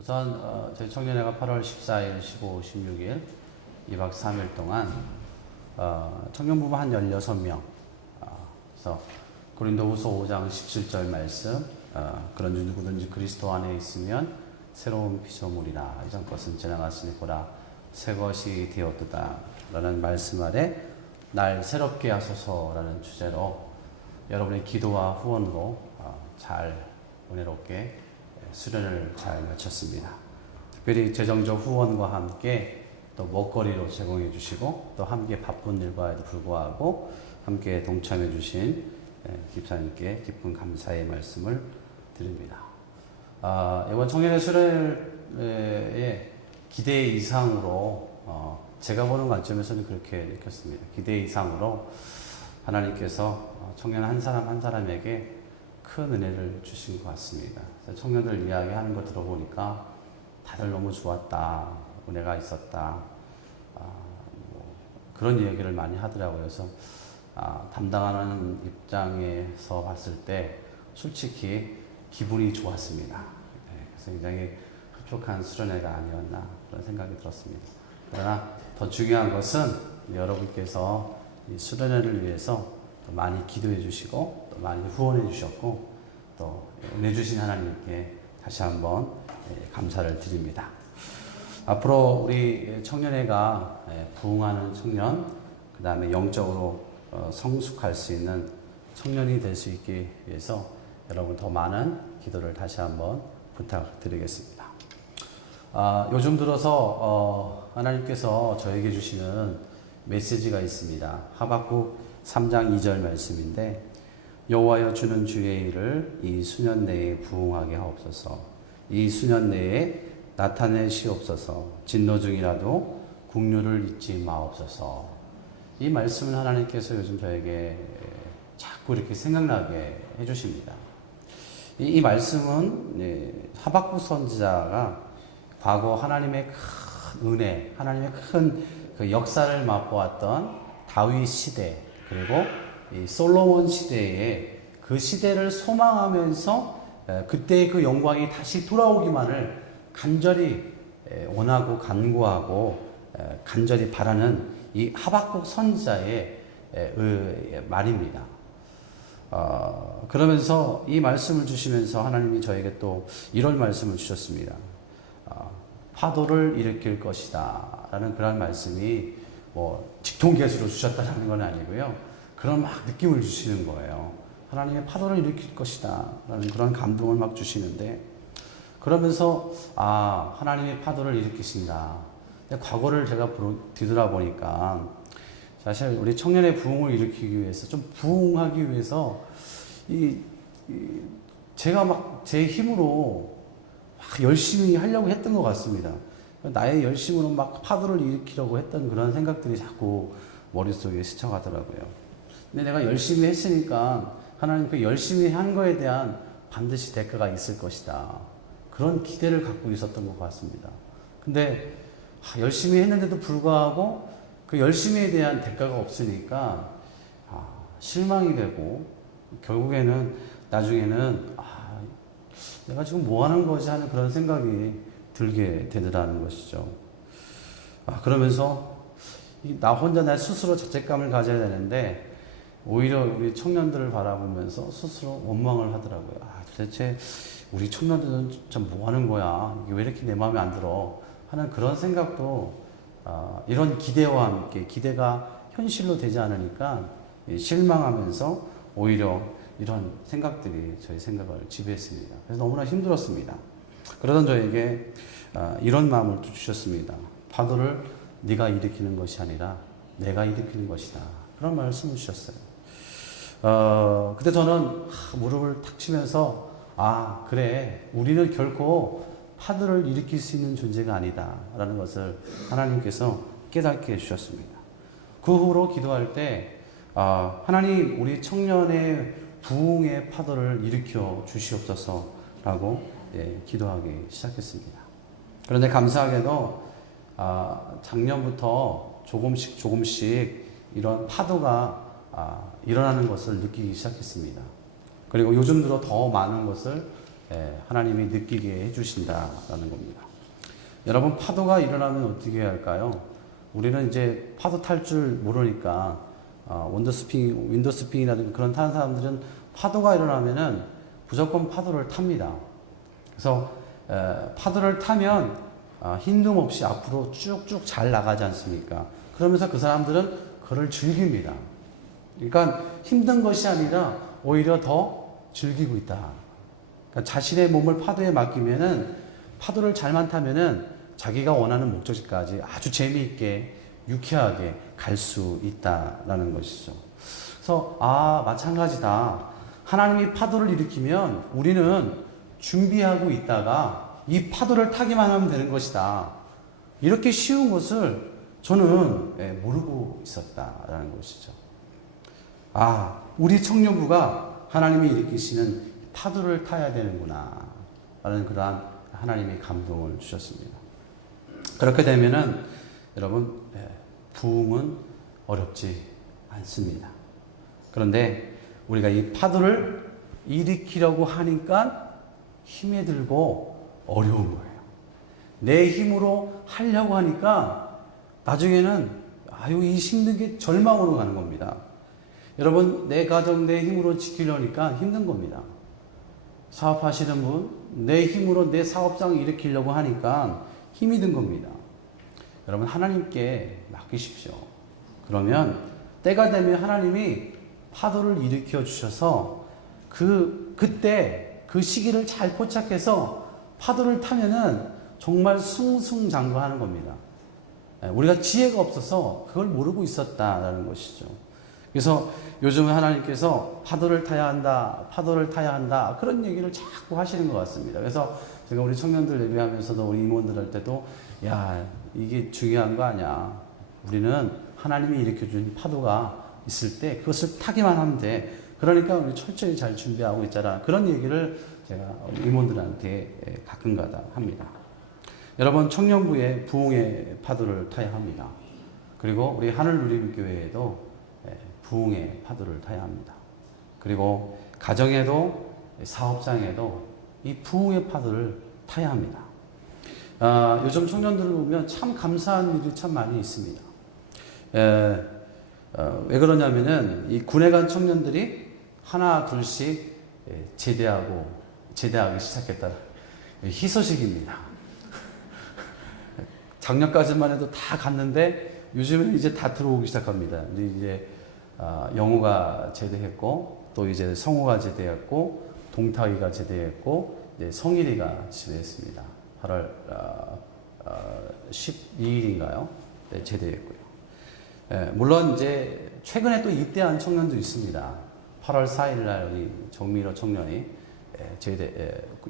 우선 저희 청년회가 8월 14일, 15, 16일 2박 3일 동안 청년부부 한 16명 그래서 고린도후서 5장 17절 말씀 그런 누구든지 그리스도 안에 있으면 새로운 피조물이라 이전 것은 지나갔으니 보라 새 것이 되었도다 라는 말씀 아래 날 새롭게 하소서라는 주제로 여러분의 기도와 후원으로 잘 은혜롭게 수련을 잘 마쳤습니다. 특별히 재정적 후원과 함께 또 먹거리로 제공해 주시고 또 함께 바쁜 일과에도 불구하고 함께 동참해 주신 집사님께 깊은 감사의 말씀을 드립니다. 이번 청년의 수련의 기대 이상으로 제가 보는 관점에서는 그렇게 느꼈습니다. 기대 이상으로 하나님께서 청년 한 사람 한 사람에게 큰 은혜를 주신 것 같습니다. 청년들 이야기하는 거 들어보니까 다들 너무 좋았다, 은혜가 있었다, 그런 얘기를 많이 하더라고요. 그래서 담당하는 입장에서 봤을 때 솔직히 기분이 좋았습니다. 그래서 굉장히 흡족한 수련회가 아니었나 그런 생각이 들었습니다. 그러나 더 중요한 것은 여러분께서 이 수련회를 위해서 더 많이 기도해 주시고 또 많이 후원해 주셨고 또 은혜 주신 하나님께 다시 한번 감사를 드립니다. 앞으로 우리 청년회가 부흥하는 청년, 그 다음에 영적으로 성숙할 수 있는 청년이 될 수 있기 위해서 여러분 더 많은 기도를 다시 한번 부탁드리겠습니다. 요즘 들어서 하나님께서 저에게 주시는 메시지가 있습니다. 하박국 3장 2절 말씀인데 여호와여 주는 주의 일을 이 수년 내에 부응하게 하옵소서. 이 수년 내에 나타내시옵소서. 진노 중이라도 국류를 잊지 마옵소서. 이 말씀을 하나님께서 요즘 저에게 자꾸 이렇게 생각나게 해주십니다. 이 말씀은 하박국 선지자가 과거 하나님의 큰 은혜, 하나님의 큰 그 역사를 맛보았던 다윗 시대 그리고 이 솔로몬 시대에 그 시대를 소망하면서 그때의 그 영광이 다시 돌아오기만을 간절히 원하고 간구하고 간절히 바라는 이 하박국 선지자의 말입니다. 그러면서 이 말씀을 주시면서 하나님이 저에게 또 이런 말씀을 주셨습니다. 파도를 일으킬 것이다 라는 그런 말씀이 뭐 직통계수로 주셨다는 건 아니고요. 그런 막 느낌을 주시는 거예요. 하나님의 파도를 일으킬 것이다 라는 그런 감동을 막 주시는데 그러면서 하나님의 파도를 일으키신다. 근데 과거를 제가 뒤돌아보니까 사실 우리 청년의 부흥을 일으키기 위해서 좀 부흥하기 위해서 제가 막 제 힘으로 막 열심히 하려고 했던 것 같습니다. 나의 열심으로 막 파도를 일으키려고 했던 그런 생각들이 자꾸 머릿속에 스쳐가더라고요. 근데 내가 열심히 했으니까 하나님 그 열심히 한 거에 대한 반드시 대가가 있을 것이다. 그런 기대를 갖고 있었던 것 같습니다. 근데 열심히 했는데도 불구하고 그 열심히에 대한 대가가 없으니까 실망이 되고 결국에는 나중에는 내가 지금 뭐 하는 거지 하는 그런 생각이 들게 되더라는 것이죠. 그러면서 나 혼자 내 스스로 자책감을 가져야 되는데 오히려 우리 청년들을 바라보면서 스스로 원망을 하더라고요. 도대체 우리 청년들은 참 뭐 하는 거야? 이게 왜 이렇게 내 마음에 안 들어? 하는 그런 생각도 이런 기대와 함께 기대가 현실로 되지 않으니까 실망하면서 오히려 이런 생각들이 저희 생각을 지배했습니다. 그래서 너무나 힘들었습니다. 그러던 저에게 이런 마음을 주셨습니다. 파도를 네가 일으키는 것이 아니라 내가 일으키는 것이다. 그런 말씀을 주셨어요. 그때 저는 무릎을 탁 치면서 그래 우리는 결코 파도를 일으킬 수 있는 존재가 아니다 라는 것을 하나님께서 깨닫게 해주셨습니다. 그 후로 기도할 때 하나님 우리 청년의 부흥의 파도를 일으켜 주시옵소서 라고 기도하기 시작했습니다. 그런데 감사하게도 작년부터 조금씩 이런 파도가 일어나는 것을 느끼기 시작했습니다. 그리고 요즘 들어 더 많은 것을 하나님이 느끼게 해주신다라는 겁니다. 여러분, 파도가 일어나면 어떻게 해야 할까요? 우리는 이제 파도 탈 줄 모르니까 윈도스핑이라든가 그런 타는 사람들은 파도가 일어나면은 무조건 파도를 탑니다. 그래서 파도를 타면 힘듦 없이 앞으로 쭉쭉 잘 나가지 않습니까? 그러면서 그 사람들은 그를 즐깁니다. 그러니까 힘든 것이 아니라 오히려 더 즐기고 있다. 그러니까 자신의 몸을 파도에 맡기면은 파도를 잘만 타면은 자기가 원하는 목적지까지 아주 재미있게 유쾌하게 갈 수 있다라는 것이죠. 그래서 마찬가지다. 하나님이 파도를 일으키면 우리는 준비하고 있다가 이 파도를 타기만 하면 되는 것이다. 이렇게 쉬운 것을 저는 모르고 있었다라는 것이죠. 우리 청년부가 하나님이 일으키시는 파도를 타야 되는구나 라는 그러한 하나님의 감동을 주셨습니다. 그렇게 되면은 여러분, 부흥은 어렵지 않습니다. 그런데 우리가 이 파도를 일으키려고 하니까 힘이 들고 어려운 거예요. 내 힘으로 하려고 하니까 나중에는 이 힘든 게 절망으로 가는 겁니다. 여러분, 내 가정 내 힘으로 지키려니까 힘든 겁니다. 사업하시는 분, 내 힘으로 내 사업장 일으키려고 하니까 힘이 든 겁니다. 여러분, 하나님께 맡기십시오. 그러면 때가 되면 하나님이 파도를 일으켜 주셔서 그때 그 시기를 잘 포착해서 파도를 타면은 정말 승승장구하는 겁니다. 우리가 지혜가 없어서 그걸 모르고 있었다라는 것이죠. 그래서 요즘은 하나님께서 파도를 타야 한다, 파도를 타야 한다, 그런 얘기를 자꾸 하시는 것 같습니다. 그래서 제가 우리 청년들 예배하면서도 우리 임원들 할 때도, 이게 중요한 거 아니야. 우리는 하나님이 일으켜준 파도가 있을 때 그것을 타기만 하면 돼. 그러니까 우리 철저히 잘 준비하고 있잖아. 그런 얘기를 제가 임원들한테 가끔가다 합니다. 여러분, 청년부의 부흥의 파도를 타야 합니다. 그리고 우리 하늘누리교회에도 부흥의 파도를 타야 합니다. 그리고 가정에도 사업장에도 이 부흥의 파도를 타야 합니다. 요즘 청년들을 보면 참 감사한 일이 참 많이 있습니다. 왜 그러냐면은 이 군에 간 청년들이 하나 둘씩 제대하기 시작했다. 희소식입니다. 작년까지만 해도 다 갔는데 요즘은 이제 다 들어오기 시작합니다. 이제 영우가 제대했고, 또 이제 성우가 제대했고, 동탁이가 제대했고, 성일이가 제대했습니다. 8월 12일인가요? 네, 제대했고요. 물론 이제 최근에 또 입대한 청년도 있습니다. 8월 4일 날 우리 정미로 청년이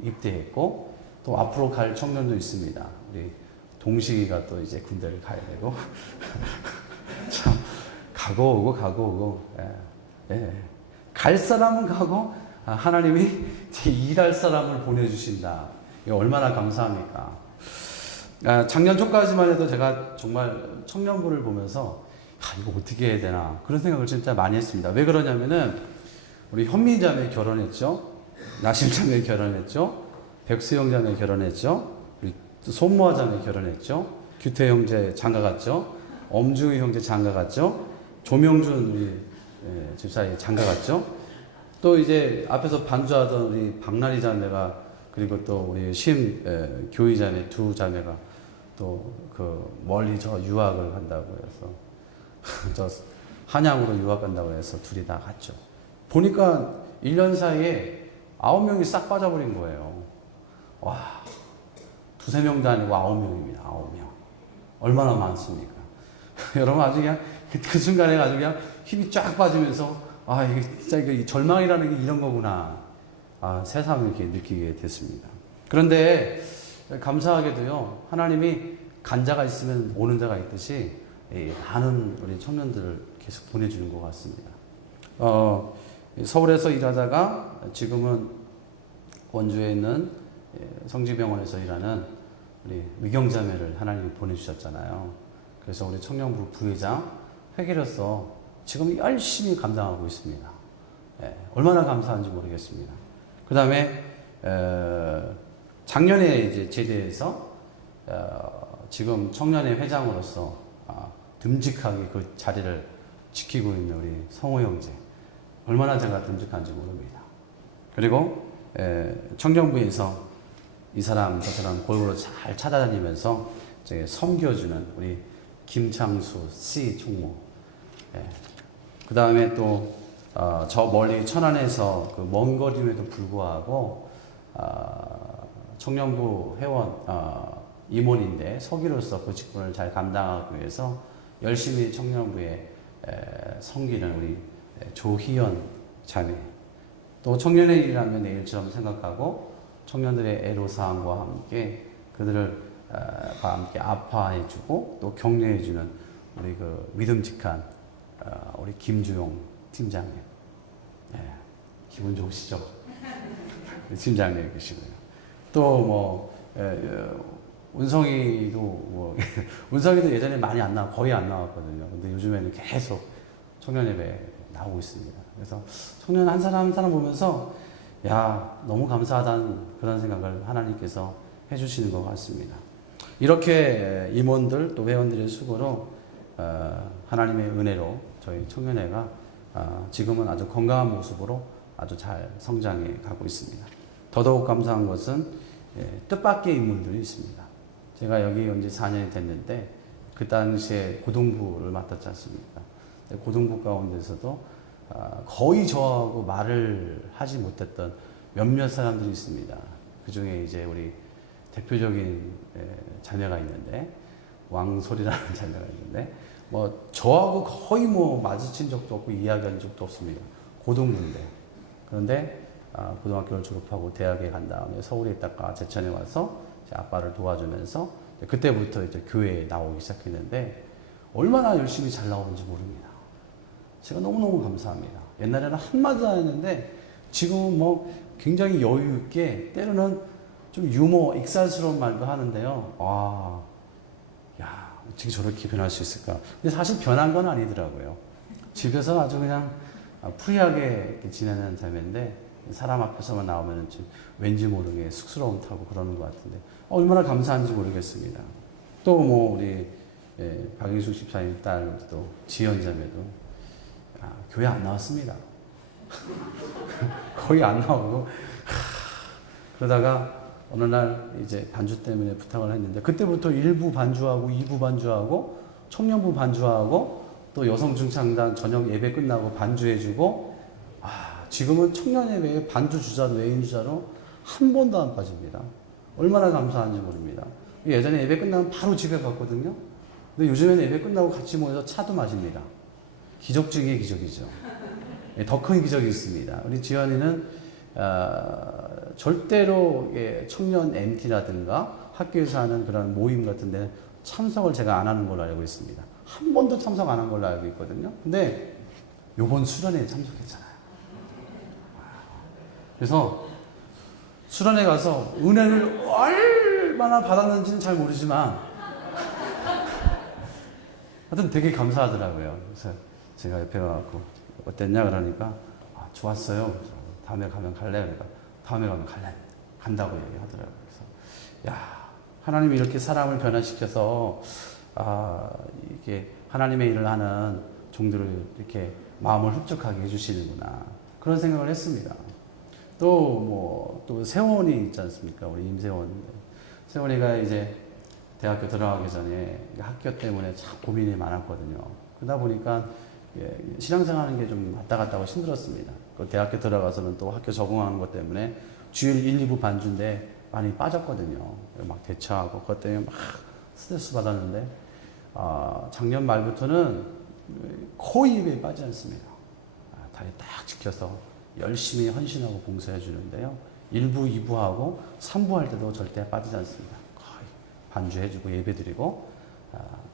입대했고, 또 앞으로 갈 청년도 있습니다. 우리 동식이가 또 이제 군대를 가야 되고 참 가고 오고 갈 사람은 가고 하나님이 일할 사람을 보내주신다. 이거 얼마나 감사합니까? 작년 초까지만 해도 제가 정말 청년부를 보면서 이거 어떻게 해야 되나 그런 생각을 진짜 많이 했습니다. 왜 그러냐면은 우리 현미자매 결혼했죠, 나심자매 결혼했죠, 백수영 자매 결혼했죠, 우리 손모아 자매 결혼했죠, 규태 형제 장가갔죠, 엄주희 형제 장가갔죠, 조명준 우리 집사님 장가갔죠. 또 이제 앞에서 반주하던 우리 박나리 자매가, 그리고 또 우리 교희 자매 두 자매가 또 그 멀리 저 유학을 간다고 해서 저 한양으로 유학 간다고 해서 둘이 다 갔죠. 보니까 1년 사이에 9명이 싹 빠져버린 거예요. 와, 2~3명도 아니고 9명입니다. 9명. 얼마나 많습니까? 여러분, 아주 그냥 그 순간에 아주 그냥 힘이 쫙 빠지면서 이게 진짜 이 절망이라는 게 이런 거구나. 새삼 이렇게 느끼게 됐습니다. 그런데 감사하게도요, 하나님이 간 자가 있으면 오는 자가 있듯이 많은 우리 청년들을 계속 보내주는 것 같습니다. 서울에서 일하다가 지금은 원주에 있는 성지병원에서 일하는 우리 미경자매를 하나님이 보내주셨잖아요. 그래서 우리 청년부 부회장 회계로서 지금 열심히 감당하고 있습니다. 얼마나 감사한지 모르겠습니다. 그 다음에 작년에 이제 제대해서 지금 청년회 회장으로서 듬직하게 그 자리를 지키고 있는 우리 성호 형제. 얼마나 제가 듬직한지 모릅니다. 그리고 청정부에서 이 사람 저 사람 골고루 잘 찾아다니면서 섬겨주는 우리 김창수 C 총무. 그 다음에 또 저 멀리 천안에서 그 먼 거리임에도 불구하고 청년부 회원 임원인데 서기로서 그 직분을 잘 감당하기 위해서 열심히 청년부에 섬기는 우리 조희연 자매. 또 청년의 일이라면 내 일처럼 생각하고 청년들의 애로사항과 함께 그들을 함께 아파해주고 또 격려해주는 우리 그 믿음직한 우리 김주용 팀장님. 기분 좋으시죠? 팀장님 계시고요. 또 뭐 운성이도 운성이도 예전에 많이 안 나와 거의 안 나왔거든요. 근데 요즘에는 계속 청년예배 나오고 있습니다. 그래서 청년 한 사람 한 사람 보면서 야 너무 감사하다는 그런 생각을 하나님께서 해주시는 것 같습니다. 이렇게 임원들 또 회원들의 수고로 하나님의 은혜로 저희 청년회가 지금은 아주 건강한 모습으로 아주 잘 성장해 가고 있습니다. 더더욱 감사한 것은 뜻밖의 인물들이 있습니다. 제가 여기 온 지 4년이 됐는데 그 당시에 고등부를 맡았지 않습니까? 고등부 가운데서도 거의 저하고 말을 하지 못했던 몇몇 사람들이 있습니다. 그 중에 이제 우리 대표적인 자녀가 있는데 왕솔이라는 자녀가 있는데 뭐 저하고 거의 뭐 마주친 적도 없고 이야기한 적도 없습니다. 고등부인데 그런데 고등학교를 졸업하고 대학에 간 다음에 서울에 있다가 제천에 와서 제 아빠를 도와주면서 그때부터 이제 교회에 나오기 시작했는데 얼마나 열심히 잘 나오는지 모릅니다. 제가 너무너무 감사합니다. 옛날에는 한마디도 안 했는데 지금은 뭐 굉장히 여유 있게 때로는 좀 유머, 익살스러운 말도 하는데요. 야, 어떻게 저렇게 변할 수 있을까? 근데 사실 변한 건 아니더라고요. 집에서 아주 그냥 프리하게 지내는 자매인데 사람 앞에서만 나오면 왠지 모르게 쑥스러움 타고 그러는 것 같은데 얼마나 감사한지 모르겠습니다. 또 뭐 우리 박인숙 집사님 딸도 지연 자매도 교회 안 나왔습니다. 거의 안 나오고 그러다가 어느 날 이제 반주 때문에 부탁을 했는데 그때부터 1부 반주하고 2부 반주하고 청년부 반주하고 또 여성중창단 저녁 예배 끝나고 반주해주고 지금은 청년 예배에 반주 주자로 외인 주자로 한 번도 안 빠집니다. 얼마나 감사한지 모릅니다. 예전에 예배 끝나면 바로 집에 갔거든요. 근데 요즘에는 예배 끝나고 같이 모여서 차도 마십니다. 기적 중에 기적이죠. 더 큰 기적이 있습니다. 우리 지연이는 절대로 청년 MT라든가 학교에서 하는 그런 모임 같은 데는 참석을 제가 안 하는 걸로 알고 있습니다. 한 번도 참석 안 한 걸로 알고 있거든요. 근데 요번 수련회에 참석했잖아요. 그래서 수련회 가서 은혜를 얼마나 받았는지는 잘 모르지만 하여튼 되게 감사하더라고요. 그래서 제가 옆에 와갖고 어땠냐 그러니까 좋았어요. 다음에 가면 갈래? 그러니까 다음에 가면 갈래. 간다고 얘기하더라고요. 그래서 야 하나님이 이렇게 사람을 변화시켜서 이게 하나님의 일을 하는 종들을 이렇게 마음을 흡족하게 해주시는구나 그런 생각을 했습니다. 또 세원이 있지 않습니까? 우리 임세원. 세원이가 이제 대학교 들어가기 전에 학교 때문에 참 고민이 많았거든요. 그러다 보니까 신앙생활 하는 게 좀 왔다 갔다 하고 힘들었습니다. 그 대학교 들어가서는 또 학교 적응하는 것 때문에 주일 1, 2부 반주인데 많이 빠졌거든요. 막 대처하고 그것 때문에 막 스트레스 받았는데 작년 말부터는 거의 예배에 빠지지 않습니다. 다리 딱 지켜서 열심히 헌신하고 봉사해 주는데요. 1부, 2부 하고 3부 할 때도 절대 빠지지 않습니다. 거의 반주해 주고 예배 드리고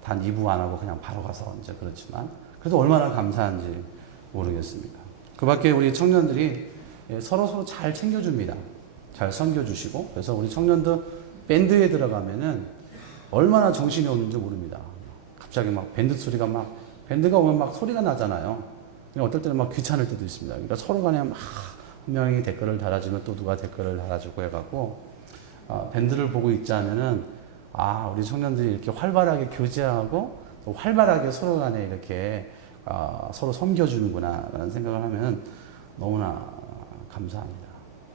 단 2부 안 하고 그냥 바로 가서 이제 그렇지만 그래도 얼마나 감사한지 모르겠습니다. 그 밖에 우리 청년들이 서로 잘 챙겨줍니다. 잘 섬겨주시고 그래서 우리 청년들 밴드에 들어가면은 얼마나 정신이 없는지 모릅니다. 갑자기 막 밴드 소리가 밴드가 오면 막 소리가 나잖아요. 어떨 때는 막 귀찮을 때도 있습니다. 그러니까 서로 간에 막 한 명이 댓글을 달아주면 또 누가 댓글을 달아주고 해갖고 밴드를 보고 있지 않으면은 우리 청년들이 이렇게 활발하게 교제하고 또 활발하게 서로 간에 이렇게 서로 섬겨주는구나 라는 생각을 하면 너무나 감사합니다.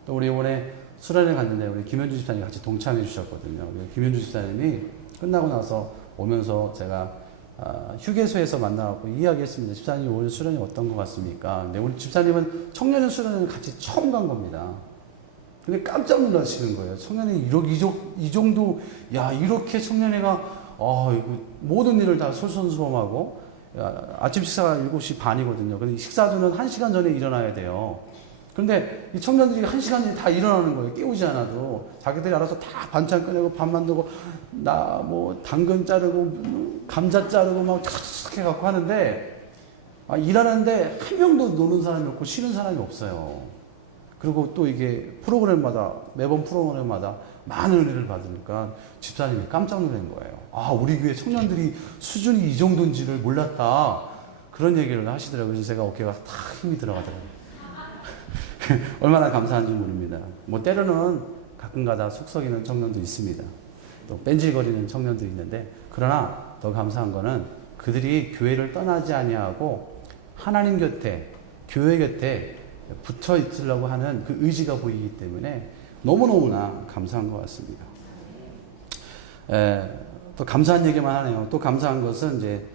또 우리 이번에 수련회 갔는데 우리 김현주 집사님이 같이 동참해 주셨거든요. 김현주 집사님이 끝나고 나서 오면서 제가 휴게소에서 만나고 이야기했습니다. 집사님 오늘 수련회 어떤 것 같습니까? 근데 우리 집사님은 청년의 수련회를 같이 처음 간 겁니다. 근데 깜짝 놀라시는 거예요. 청년이 이 정도, 이렇게 청년회가, 모든 일을 다 솔선수범하고, 아침 식사가 7시 반이거든요. 근데 식사주는 1시간 전에 일어나야 돼요. 그런데 이 청년들이 1시간 전에 다 일어나는 거예요. 깨우지 않아도. 자기들이 알아서 다 반찬 꺼내고 밥 만들고, 당근 자르고, 감자 자르고 막 탁탁 해갖고 하는데, 일하는데 한 명도 노는 사람이 없고 쉬는 사람이 없어요. 그리고 또 이게 매번 프로그램마다 많은 은혜를 받으니까 집사님이 깜짝 놀란 거예요. 우리 교회 청년들이 수준이 이 정도인지를 몰랐다. 그런 얘기를 하시더라고요. 그래서 제가 어깨가 탁 힘이 들어가더라고요. 얼마나 감사한지 모릅니다. 때로는 가끔가다 속썩이는 청년도 있습니다. 또 뺀질거리는 청년도 있는데, 그러나 더 감사한 거는 그들이 교회를 떠나지 아니하고 하나님 곁에, 교회 곁에 붙어 있으려고 하는 그 의지가 보이기 때문에 너무너무나 감사한 것 같습니다. 또 감사한 얘기만 하네요. 또 감사한 것은 이제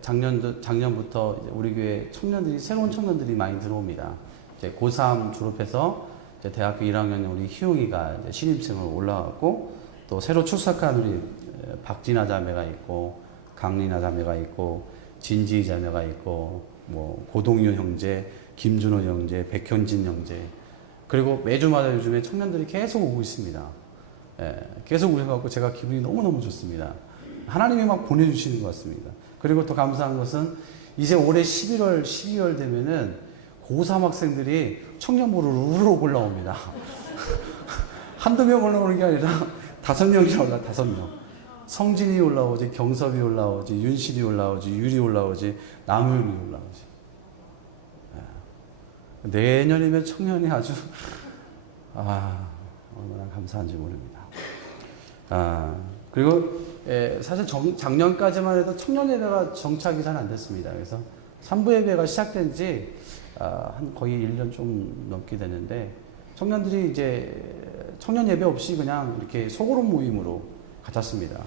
작년부터 이제 우리 교회 새로운 청년들이 많이 들어옵니다. 이제 고3 졸업해서 이제 대학교 1학년 우리 희웅이가 이제 신입생으로 올라왔고, 또 새로 출석한 우리 박진아 자매가 있고, 강리나 자매가 있고, 진지 자매가 있고, 고동유 형제, 김준호 형제, 백현진 형제, 그리고 매주마다 요즘에 청년들이 계속 오고 있습니다. 계속 오셔서 제가 기분이 너무너무 좋습니다. 하나님이 막 보내주시는 것 같습니다. 그리고 또 감사한 것은 이제 올해 11월, 12월 되면은 고3 학생들이 청년부로 우르르 올라옵니다. 한두 명 올라오는 게 아니라 5명이 올라, 5명. 성진이 올라오지, 경섭이 올라오지, 윤실이 올라오지, 유리 올라오지, 남윤이 올라오지. 내년이면 청년이 아주 얼마나 감사한지 모릅니다. 그리고 사실 작년까지만 해도 청년 예배가 정착이 잘 안 됐습니다. 그래서 3부 예배가 시작된 지 한 거의 1년 좀 넘게 됐는데, 청년들이 이제 청년 예배 없이 그냥 이렇게 소그룹 모임으로 가졌습니다.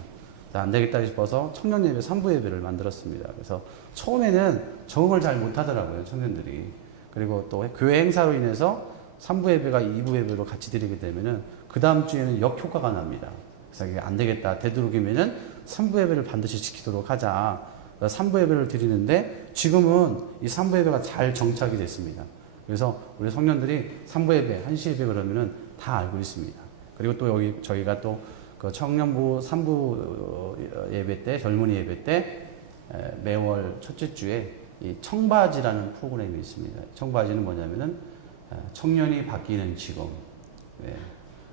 안 되겠다 싶어서 청년 예배 3부 예배를 만들었습니다. 그래서 처음에는 적응을 잘 못하더라고요, 청년들이. 그리고 또 교회 행사로 인해서 3부 예배가 2부 예배로 같이 드리게 되면은 그 다음 주에는 역효과가 납니다. 그래서 이게 안 되겠다. 되도록이면은 3부 예배를 반드시 지키도록 하자. 3부 예배를 드리는데 지금은 이 3부 예배가 잘 정착이 됐습니다. 그래서 우리 성년들이 3부 예배, 1시 예배 그러면은 다 알고 있습니다. 그리고 또 여기 저희가 또 그 청년부 3부 예배 때, 젊은이 예배 때 매월 첫째 주에 이 청바지라는 프로그램이 있습니다. 청바지는 뭐냐면은 청년이 바뀌는 직업.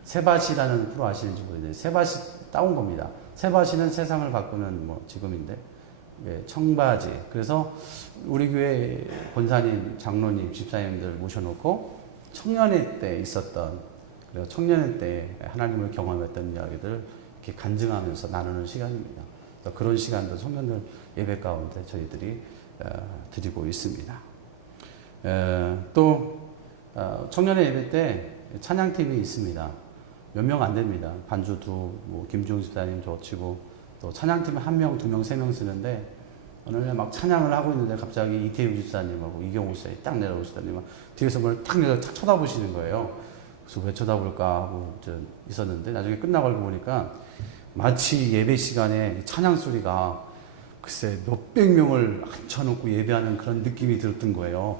세바시라는 프로 아시는지 모르겠는데, 세바시 따온 겁니다. 세바시는 세상을 바꾸는 직업인데, 청바지. 그래서 우리 교회 권사님, 장로님, 집사님들 모셔놓고 청년회 때 있었던, 그리고 청년회 때 하나님을 경험했던 이야기들 이렇게 간증하면서 나누는 시간입니다. 그런 시간도 청년들 예배 가운데 저희들이 드리고 있습니다. 또 청년의 예배 때 찬양팀이 있습니다. 몇 명 안 됩니다. 반주도 김중 집사님 저 치고, 또 찬양팀에 1명, 2명, 3명 쓰는데, 어느 날 막 찬양을 하고 있는데 갑자기 이태우 집사님하고 이경호 집사님이 딱 내려오시더니 뒤에서 뭘 딱 쳐다보시는 거예요. 그래서 왜 쳐다볼까 하고 있었는데, 나중에 끝나고 알고 보니까 마치 예배 시간에 찬양 소리가 글쎄 몇백 명을 앉혀놓고 예배하는 그런 느낌이 들었던 거예요.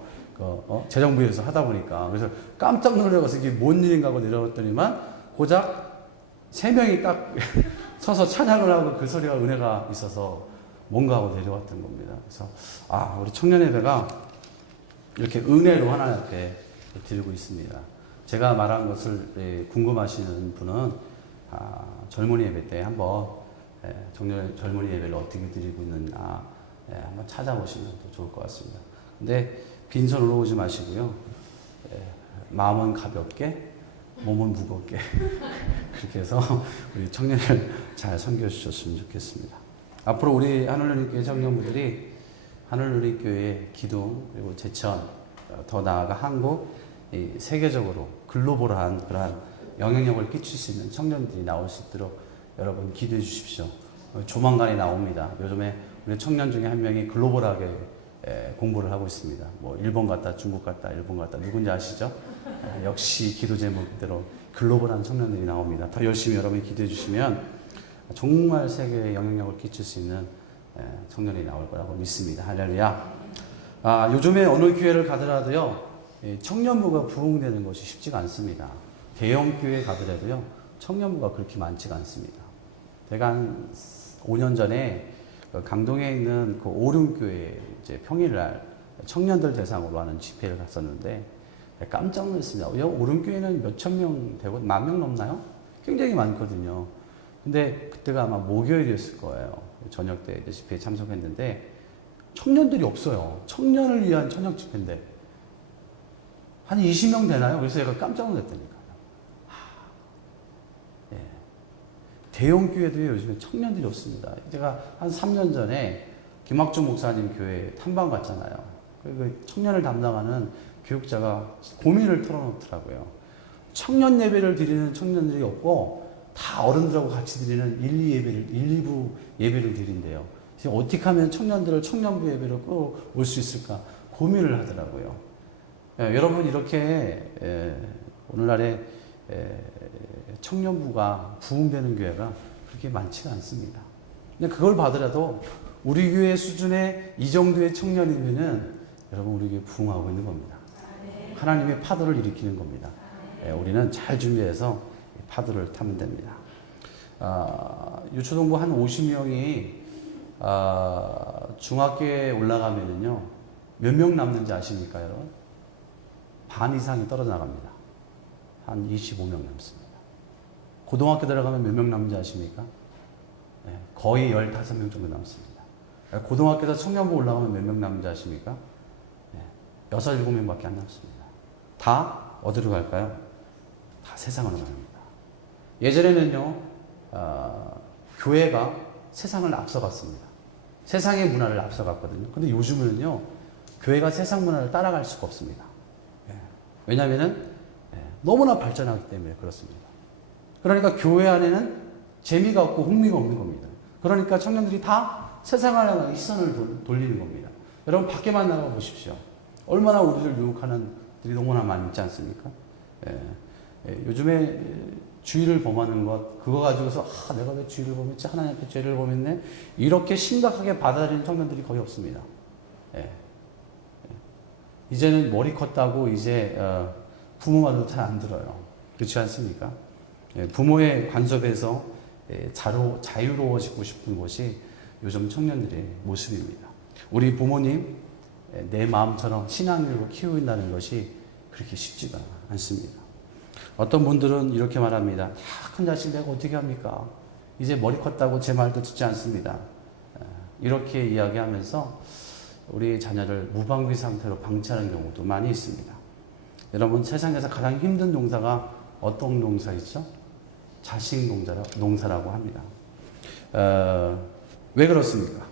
재정부에서 하다 보니까. 그래서 깜짝 놀라서 이게 뭔 일인가 하고 내려왔더니만 고작 3명이 딱 서서 찬양을 하고 그 소리가 은혜가 있어서 뭔가 하고 내려왔던 겁니다. 그래서 우리 청년 예배가 이렇게 은혜로 하나님께 드리고 있습니다. 제가 말한 것을 궁금하시는 분은 젊은이 예배 때 한번 젊은이 예배를 어떻게 드리고 있는가 한번 찾아보시면 더 좋을 것 같습니다. 근데 빈손으로 오지 마시고요. 마음은 가볍게, 몸은 무겁게 그렇게 해서 우리 청년을 잘 섬겨주셨으면 좋겠습니다. 앞으로 우리 하늘누리교회 청년부들이 하늘누리교회 기둥 그리고 제천 더 나아가 한국 세계적으로 글로벌한 그러한 영향력을 끼칠 수 있는 청년들이 나올 수 있도록 여러분 기도해 주십시오. 조만간에 나옵니다. 요즘에 우리 청년 중에 한 명이 글로벌하게 공부를 하고 있습니다. 뭐 일본 갔다 중국 갔다 일본 갔다 누군지 아시죠? 역시 기도 제목대로 글로벌한 청년들이 나옵니다. 더 열심히 여러분이 기도해 주시면 정말 세계에 영향력을 끼칠 수 있는 청년이 나올 거라고 믿습니다. 할렐루야. 요즘에 어느 교회를 가더라도요, 청년부가 부흥되는 것이 쉽지가 않습니다. 대형 교회 가더라도요, 청년부가 그렇게 많지가 않습니다. 제가 한 5년 전에 강동에 있는 그 오륜교회 이제 평일날 청년들 대상으로 하는 집회를 갔었는데 깜짝 놀랐습니다. 오륜교회는 몇천 명 되고 10,000명 넘나요? 굉장히 많거든요. 근데 그때가 아마 목요일이었을 거예요. 저녁 때 집회에 참석했는데 청년들이 없어요. 청년을 위한 저녁 집회인데 한 20명 되나요? 그래서 제가 깜짝 놀랐다니까요. 예. 대형 교회도요, 요즘에 청년들이 없습니다. 제가 한 3년 전에 김학준 목사님 교회에 탐방 갔잖아요. 그 청년을 담당하는 교육자가 고민을 털어놓더라고요. 청년 예배를 드리는 청년들이 없고 다 어른들하고 같이 드리는 1, 2부 예배를 드린대요. 지금 어떻게 하면 청년들을 청년부 예배로 끌어올 수 있을까 고민을 하더라고요. 여러분 이렇게 오늘날에 청년부가 부흥되는 교회가 그렇게 많지가 않습니다. 근데 그걸 봐더라도 우리 교회 수준의 이 정도의 청년이면은 여러분 우리 교회 부흥하고 있는 겁니다. 하나님의 파도를 일으키는 겁니다. 우리는 잘 준비해서 파도를 타면 됩니다. 유초동부 한 50명이 중학교에 올라가면은요 몇 명 남는지 아십니까, 여러분? 반 이상이 떨어져 나갑니다. 한 25명 남습니다. 고등학교 들어가면 몇 명 남는지 아십니까? 거의 15명 정도 남습니다. 고등학교에서 청년부 올라가면 몇 명 남는지 아십니까? 6, 7명밖에 안 남습니다. 다 어디로 갈까요? 다 세상으로 갑니다. 예전에는요, 교회가 세상을 앞서갔습니다. 세상의 문화를 앞서갔거든요. 근데 요즘은요, 교회가 세상 문화를 따라갈 수가 없습니다. 왜냐하면은 너무나 발전하기 때문에 그렇습니다. 그러니까 교회 안에는 재미가 없고 흥미가 없는 겁니다. 그러니까 청년들이 다 세상을 향한 시선을 돌리는 겁니다. 여러분 밖에만 나가 보십시오. 얼마나 우리를 유혹하는 들이 너무나 많이 있지 않습니까? 요즘에 주의를 범하는 것, 그거 가지고서 내가 왜 주의를 범했지? 하나님 앞에 죄를 범했네? 이렇게 심각하게 받아들이는 청년들이 거의 없습니다. 이제는 머리 컸다고 이제 부모 말도 잘 안 들어요. 그렇지 않습니까? 부모의 간섭에서 자유로워지고 싶은 것이 요즘 청년들의 모습입니다. 우리 부모님 내 마음처럼 신앙으로 키운다는 것이 그렇게 쉽지가 않습니다. 어떤 분들은 이렇게 말합니다. 다 큰 자식 내가 어떻게 합니까? 이제 머리 컸다고 제 말도 듣지 않습니다. 이렇게 이야기하면서 우리 자녀를 무방비 상태로 방치하는 경우도 많이 있습니다. 여러분 세상에서 가장 힘든 농사가 어떤 농사이죠? 자식 농사라고 합니다. 왜 그렇습니까?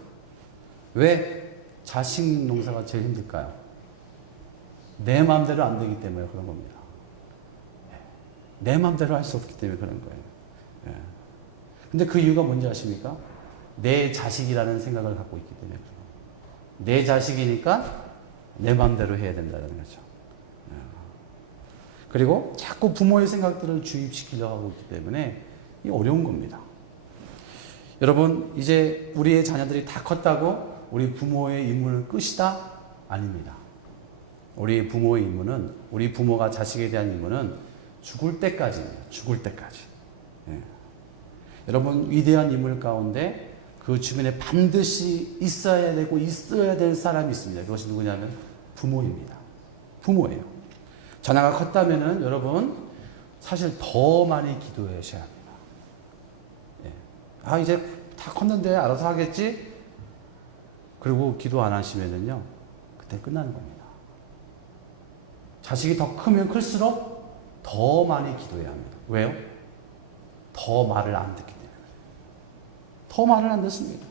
왜 자식 농사가 제일 힘들까요? 내 마음대로 안 되기 때문에 그런 겁니다. 내 마음대로 할 수 없기 때문에 그런 거예요. 근데 그 이유가 뭔지 아십니까? 내 자식이라는 생각을 갖고 있기 때문에 그래요. 내 자식이니까 내 마음대로 해야 된다는 거죠. 그리고 자꾸 부모의 생각들을 주입시키려고 하고 있기 때문에 이 어려운 겁니다. 여러분 이제 우리의 자녀들이 다 컸다고 우리 부모의 임무는 끝이다? 아닙니다. 우리 부모의 임무는, 우리 부모가 자식에 대한 임무는 죽을 때까지입니다. 죽을 때까지. 여러분 위대한 인물 가운데 그 주변에 반드시 있어야 되고 있어야 될 사람이 있습니다. 그것이 누구냐면 부모입니다. 부모예요. 자녀가 컸다면은 여러분 사실 더 많이 기도하셔야 합니다. 이제 다 컸는데 알아서 하겠지? 그리고 기도 안 하시면은요, 그때 끝나는 겁니다. 자식이 더 크면 클수록 더 많이 기도해야 합니다. 왜요? 더 말을 안 듣기 때문에. 더 말을 안 듣습니다.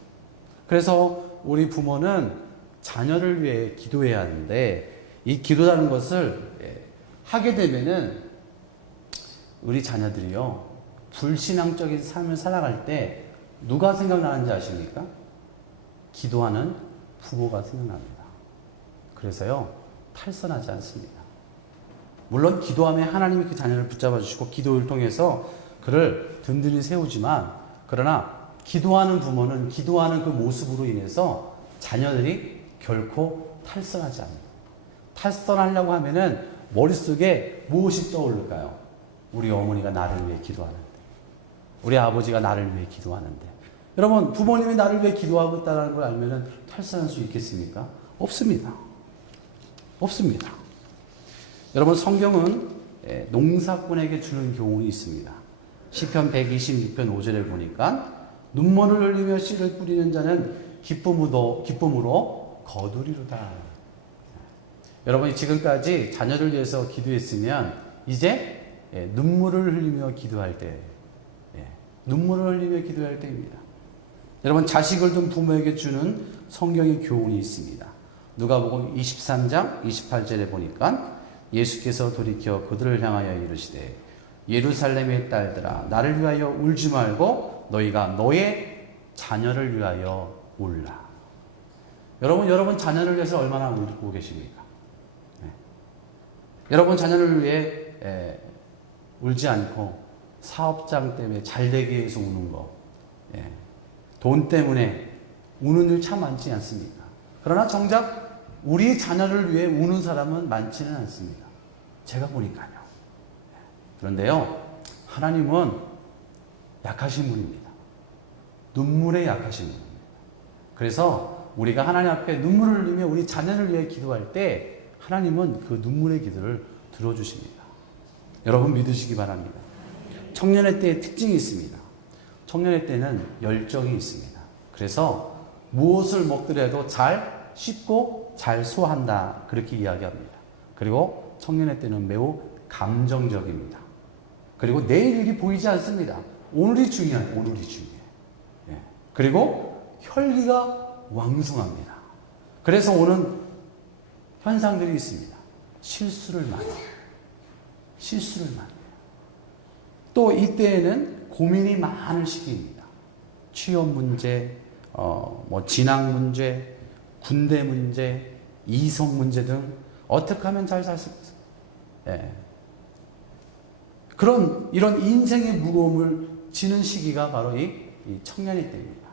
그래서 우리 부모는 자녀를 위해 기도해야 하는데, 이 기도라는 것을 하게 되면은 우리 자녀들이요, 불신앙적인 삶을 살아갈 때 누가 생각나는지 아십니까? 기도하는 부모가 생각납니다. 그래서요, 탈선하지 않습니다. 물론 기도하면 하나님이 그 자녀를 붙잡아 주시고 기도를 통해서 그를 든든히 세우지만, 그러나 기도하는 부모는 기도하는 그 모습으로 인해서 자녀들이 결코 탈선하지 않습니다. 탈선하려고 하면은 머릿속에 무엇이 떠오를까요? 우리 어머니가 나를 위해 기도하는데, 우리 아버지가 나를 위해 기도하는데. 여러분, 부모님이 나를 위해 기도하고 있다는 걸 알면은 탈선할 수 있겠습니까? 없습니다. 없습니다. 여러분, 성경은 농사꾼에게 주는 교훈이 있습니다. 시편 126편 5절에 보니까 눈물을 흘리며 씨를 뿌리는 자는 기쁨으로 거두리로다. 여러분이 지금까지 자녀를 위해서 기도했으면 이제 눈물을 흘리며 기도할 때, 눈물을 흘리며 기도할 때입니다. 여러분, 자식을 둔 부모에게 주는 성경의 교훈이 있습니다. 누가복음 23장 28절에 보니까 예수께서 돌이켜 그들을 향하여 이르시되 예루살렘의 딸들아, 나를 위하여 울지 말고 너희가 너의 자녀를 위하여 울라. 여러분 자녀를 위해서 얼마나 울고 계십니까? 여러분 자녀를 위해 울지 않고 사업장 때문에 잘 되기 위해서 우는 거, 돈 때문에 우는 일 참 많지 않습니까? 그러나 정작 우리 자녀를 위해 우는 사람은 많지는 않습니다. 제가 보니까요. 그런데요, 하나님은 약하신 분입니다. 눈물에 약하신 분입니다. 그래서 우리가 하나님 앞에 눈물을 흘리며 우리 자녀를 위해 기도할 때 하나님은 그 눈물의 기도를 들어주십니다. 여러분 믿으시기 바랍니다. 청년의 때의 특징이 있습니다. 청년의 때는 열정이 있습니다. 그래서 무엇을 먹더라도 잘 씹고 잘 소화한다, 그렇게 이야기합니다. 그리고 청년의 때는 매우 감정적입니다. 그리고 내일 일이 보이지 않습니다. 오늘이 중요해요. 오늘이 중요해요. 그리고 혈기가 왕성합니다. 그래서 오는 현상들이 있습니다. 실수를 많이 해요. 또 이때에는 고민이 많은 시기입니다. 취업 문제, 진학 문제, 군대 문제, 이성 문제 등 어떻게 하면 잘 살 수 있어요? 이런 인생의 무거움을 지는 시기가 바로 이 청년의 때입니다.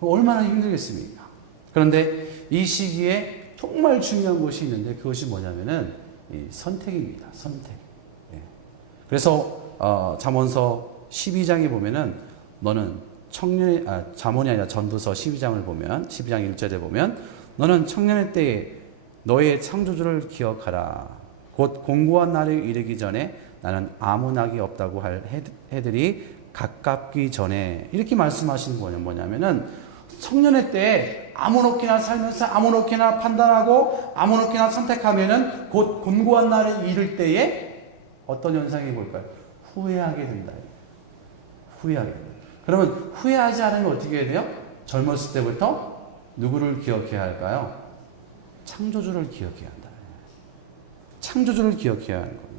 얼마나 힘들겠습니까? 그런데 이 시기에 정말 중요한 것이 있는데 그것이 뭐냐면은 이 선택입니다. 선택. 그래서 잠언서 12장에 보면은 너는 잠언이 아니라 전도서 12장을 보면 12장 1절에 보면 너는 청년의 때에 너의 창조주를 기억하라. 곧 공고한 날에 이르기 전에 나는 아무 낙이 없다고 할 해들이 가깝기 전에, 이렇게 말씀하시는 거는 뭐냐면은 청년의 때에 아무렇게나 살면서 아무렇게나 판단하고 아무렇게나 선택하면은 곧 곤고한 날에 이를 때에 어떤 현상이 볼까요? 후회하게 된다. 후회하게 된다. 그러면 후회하지 않으면 어떻게 해야 돼요? 젊었을 때부터 누구를 기억해야 할까요? 창조주를 기억해야 한다. 창조주를 기억해야 하는 겁니다.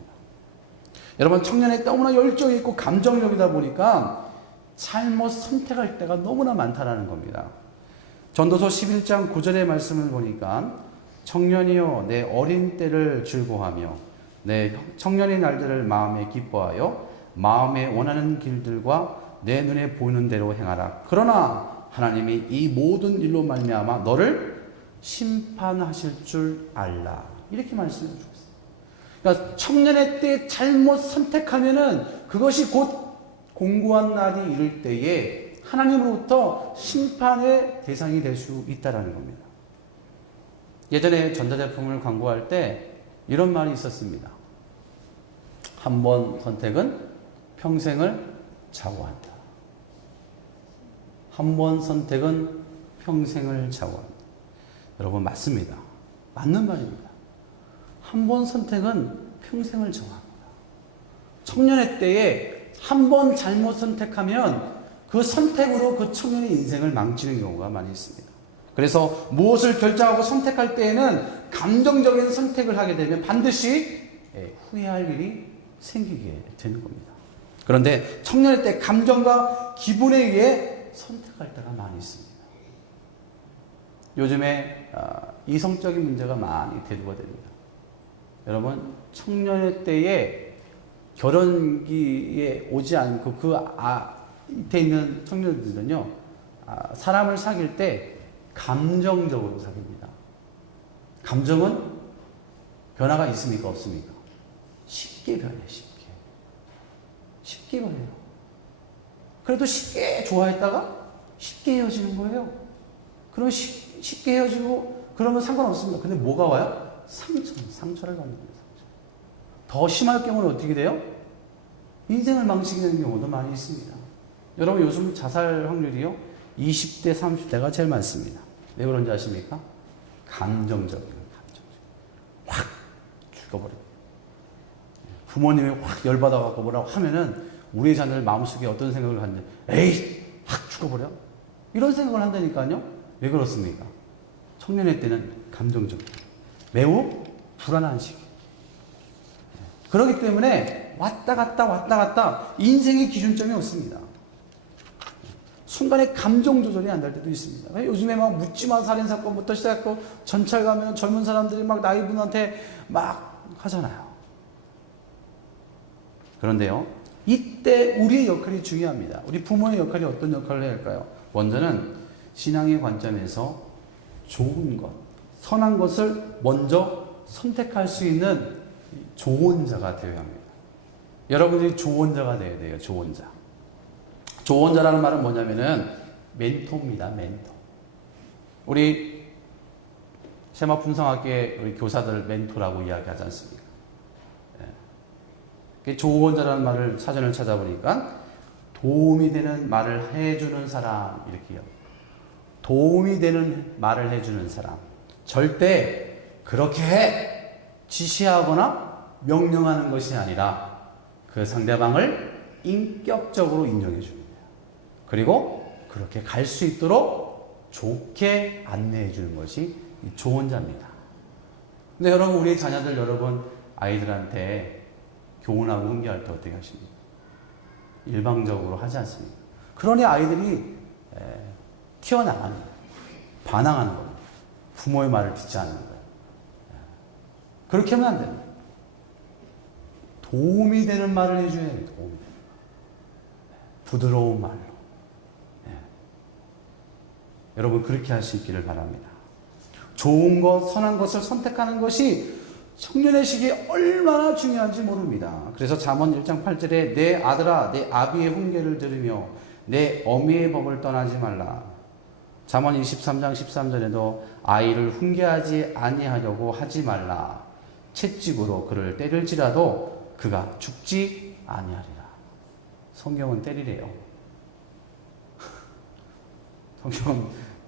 여러분, 청년의 너무나 열정이 있고 감정적이다 보니까 잘못 선택할 때가 너무나 많다라는 겁니다. 전도서 11장 9절의 말씀을 보니까 청년이여 내 어린 때를 즐거워하며 내 청년의 날들을 마음에 기뻐하여 마음에 원하는 길들과 내 눈에 보이는 대로 행하라. 그러나 하나님이 이 모든 일로 말미암아 너를 심판하실 줄 알라. 이렇게 말씀해 주셨어요. 그러니까 청년의 때 잘못 선택하면은 그것이 곧 공고한 날이 이를 때에 하나님으로부터 심판의 대상이 될 수 있다라는 겁니다. 예전에 전자제품을 광고할 때 이런 말이 있었습니다. 한 번 선택은 평생을 좌우한다. 한 번 선택은 평생을 좌우한다. 여러분, 맞습니다. 맞는 말입니다. 한 번 선택은 평생을 정합니다. 청년의 때에 한 번 잘못 선택하면 그 선택으로 그 청년의 인생을 망치는 경우가 많이 있습니다. 그래서 무엇을 결정하고 선택할 때에는 감정적인 선택을 하게 되면 반드시 후회할 일이 생기게 되는 겁니다. 그런데 청년의 때 감정과 기분에 의해 선택할 때가 많이 있습니다. 요즘에 이성적인 문제가 많이 대두가 됩니다. 여러분, 청년의 때에 결혼기에 오지 않고 밑에 있는 청년들은요, 사람을 사귈 때 감정적으로 사깁니다. 감정은 변화가 있습니까? 없습니까? 쉽게 변해요, 쉽게 변해요. 그래도 쉽게 좋아했다가 쉽게 헤어지는 거예요. 그러면 쉽게 헤어지고 그러면 상관없습니다. 근데 뭐가 와요? 상처를 받는 거예요. 더 심할 경우는 어떻게 돼요? 인생을 망치게 되는 경우도 많이 있습니다. 여러분, 요즘 자살 확률이요, 20대, 30대가 제일 많습니다. 왜 그런지 아십니까? 감정적이에요. 확 죽어버려요. 부모님이 확 열받아갖고 뭐라고 하면은 우리 자녀들 마음속에 어떤 생각을 하는데, 에이, 확 죽어버려? 이런 생각을 한다니까요. 왜 그렇습니까? 청년의 때는 감정적이에요. 매우 불안한 시기. 그렇기 때문에 왔다 갔다 인생의 기준점이 없습니다. 순간에 감정 조절이 안 될 때도 있습니다. 요즘에 막 묻지마 살인사건부터 시작하고 전철 가면 젊은 사람들이 막 나이 분한테 막 하잖아요. 그런데요, 이때 우리의 역할이 중요합니다. 우리 부모의 역할이 어떤 역할을 해야 할까요? 먼저는 신앙의 관점에서 좋은 것, 선한 것을 먼저 선택할 수 있는 조언자가 되어야 합니다. 여러분들이 조언자가 되어야 돼요. 조언자. 조언자라는 말은 뭐냐면은 멘토입니다. 멘토. 우리 세마풍성학계 우리 교사들 멘토라고 이야기하지 않습니까? 예. 조언자라는 말을 사전을 찾아보니까 도움이 되는 말을 해주는 사람, 이렇게요. 도움이 되는 말을 해주는 사람. 절대 그렇게 해! 지시하거나 명령하는 것이 아니라 그 상대방을 인격적으로 인정해 줍니다. 그리고 그렇게 갈 수 있도록 좋게 안내해 주는 것이 조언자입니다. 근데 여러분, 우리 자녀들, 여러분 아이들한테 교훈하고 훈계할 때 어떻게 하십니까? 일방적으로 하지 않습니까? 그러니 아이들이 튀어나가는 거예요. 반항하는 겁니다. 부모의 말을 듣지 않는 거예요. 그렇게 하면 안 됩니다. 도움이 되는 말을 해줘야 돼요. 도움이 되는 말. 부드러운 말로. 여러분, 그렇게 할 수 있기를 바랍니다. 좋은 것, 선한 것을 선택하는 것이 청년의 시기에 얼마나 중요한지 모릅니다. 그래서 잠언 1장 8절에 내 아들아 내 아비의 훈계를 들으며 내 어미의 법을 떠나지 말라. 잠언 23장 13절에도 아이를 훈계하지 아니하려고 하지 말라. 채찍으로 그를 때릴지라도 그가 죽지 아니하리라. 성경은 때리래요. 성경은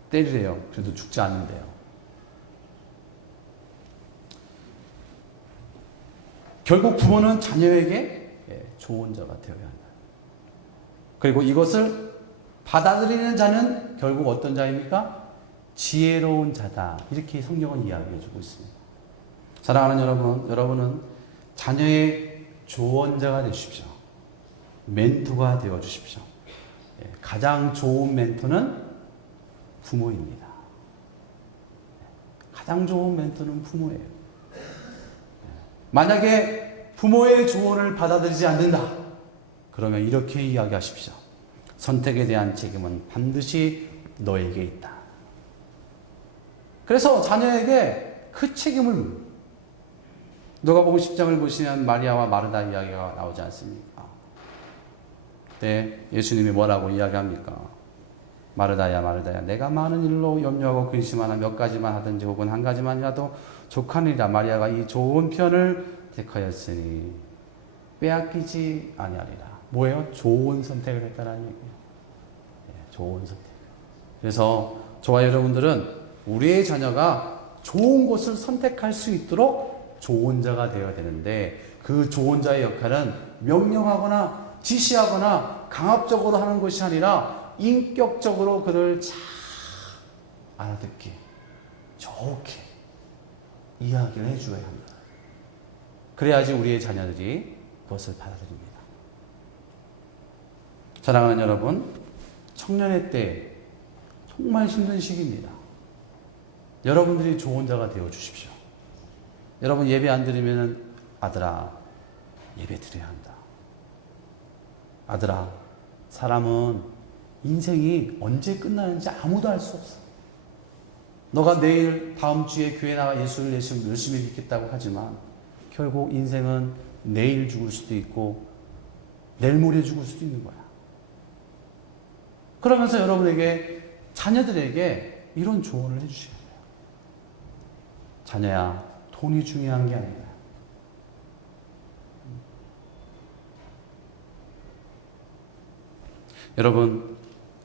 때리래요. 그래도 죽지 않는데요. 결국 부모는 자녀에게 조언자가 되어야 한다. 그리고 이것을 받아들이는 자는 결국 어떤 자입니까? 지혜로운 자다. 이렇게 성경은 이야기해 주고 있습니다. 사랑하는 여러분, 여러분은 자녀의 조언자가 되십시오. 멘토가 되어 주십시오. 가장 좋은 멘토는 부모입니다. 가장 좋은 멘토는 부모예요. 만약에 부모의 조언을 받아들이지 않는다, 그러면 이렇게 이야기하십시오. 선택에 대한 책임은 반드시 너에게 있다. 그래서 자녀에게 그 책임을, 누가복음 10장을 보시면 마리아와 마르다 이야기가 나오지 않습니까? 그때 예수님이 뭐라고 이야기합니까? 마르다야 마르다야 내가 많은 일로 염려하고 근심하나 몇 가지만 하든지 혹은 한 가지만이라도 족하니라. 마리아가 이 좋은 편을 택하였으니 빼앗기지 아니하리라. 뭐예요? 좋은 선택을 했다는 얘기예요. 좋은 선택. 그래서 저와 여러분들은 우리의 자녀가 좋은 것을 선택할 수 있도록 조언자가 되어야 되는데 그 조언자의 역할은 명령하거나 지시하거나 강압적으로 하는 것이 아니라 인격적으로 그를 잘 알아듣게 좋게 이야기를 해줘야 합니다. 그래야지 우리의 자녀들이 그것을 받아들입니다. 사랑하는 여러분, 청년의 때 정말 힘든 시기입니다. 여러분들이 조언자가 되어 주십시오. 여러분 예배 안 드리면 아들아 예배 드려야 한다. 아들아 사람은 인생이 언제 끝나는지 아무도 알 수 없어. 너가 내일 다음 주에 교회 나가 예수를 열심히 믿겠다고 하지만 결국 인생은 내일 죽을 수도 있고 내일 모레 죽을 수도 있는 거야. 그러면서 여러분에게 자녀들에게 이런 조언을 해주셔야 돼요. 자녀야 돈이 중요한 게 아니다. 여러분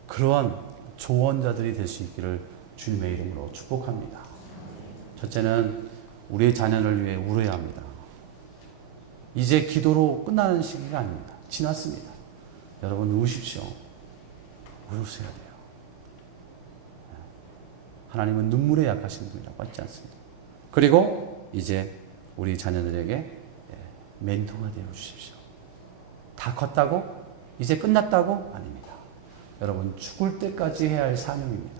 그러한 조언자들이 될 수 있기를 주님의 이름으로 축복합니다. 첫째는 우리의 자녀를 위해 울어야 합니다. 이제 기도로 끝나는 시기가 아닙니다. 지났습니다. 여러분 우십시오. 울으셔야 돼요. 하나님은 눈물에 약하신 분이라고 하지 않습니다. 그리고 이제 우리 자녀들에게 멘토가 되어 주십시오. 다 컸다고? 이제 끝났다고? 아닙니다. 여러분 죽을 때까지 해야 할 사명입니다.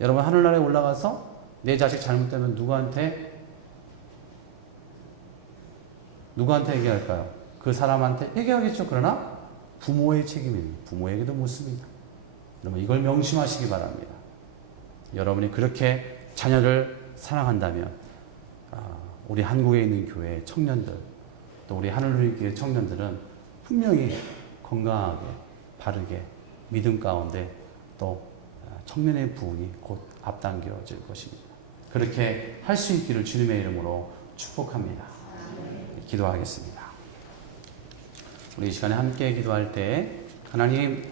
여러분 하늘나라에 올라가서 내 자식 잘못되면 누구한테 얘기할까요? 그 사람한테 얘기하겠죠. 그러나 부모의 책임입니다. 부모에게도 묻습니다. 여러분 이걸 명심하시기 바랍니다. 여러분이 그렇게 자녀를 사랑한다면 우리 한국에 있는 교회 청년들 또 우리 하늘누리교회 청년들은 분명히 건강하게 바르게 믿음 가운데 또 청년의 부흥이 곧 앞당겨질 것입니다. 그렇게 할 수 있기를 주님의 이름으로 축복합니다. 기도하겠습니다. 우리 이 시간에 함께 기도할 때 하나님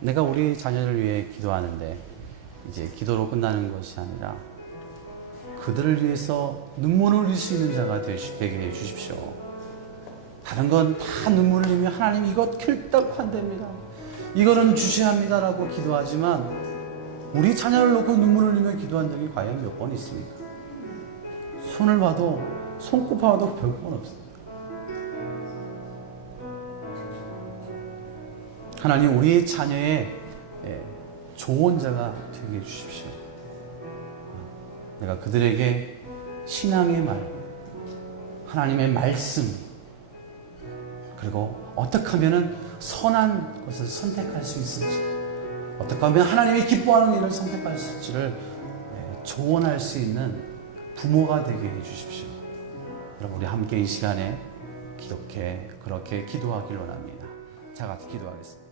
내가 우리 자녀를 위해 기도하는데 이제 기도로 끝나는 것이 아니라 그들을 위해서 눈물을 흘릴 수 있는 자가 되게 해주십시오. 다른 건 다 눈물을 흘리며 하나님 이것 결단코 안 됩니다. 이거는 주셔야 합니다라고 기도하지만 우리 자녀를 놓고 눈물을 흘리며 기도한 적이 과연 몇 번 있습니까? 손을 봐도 손꼽아 봐도 별 번 없습니다. 하나님 우리의 자녀의 조언자가 되게 해주십시오. 내가 그들에게 신앙의 말, 하나님의 말씀, 그리고 어떻게 하면 선한 것을 선택할 수 있을지, 어떻게 하면 하나님이 기뻐하는 일을 선택할 수 있을지를 조언할 수 있는 부모가 되게 해주십시오. 여러분 우리 함께 이 시간에 그렇게 기도하길 원합니다. 자, 같이 기도하겠습니다.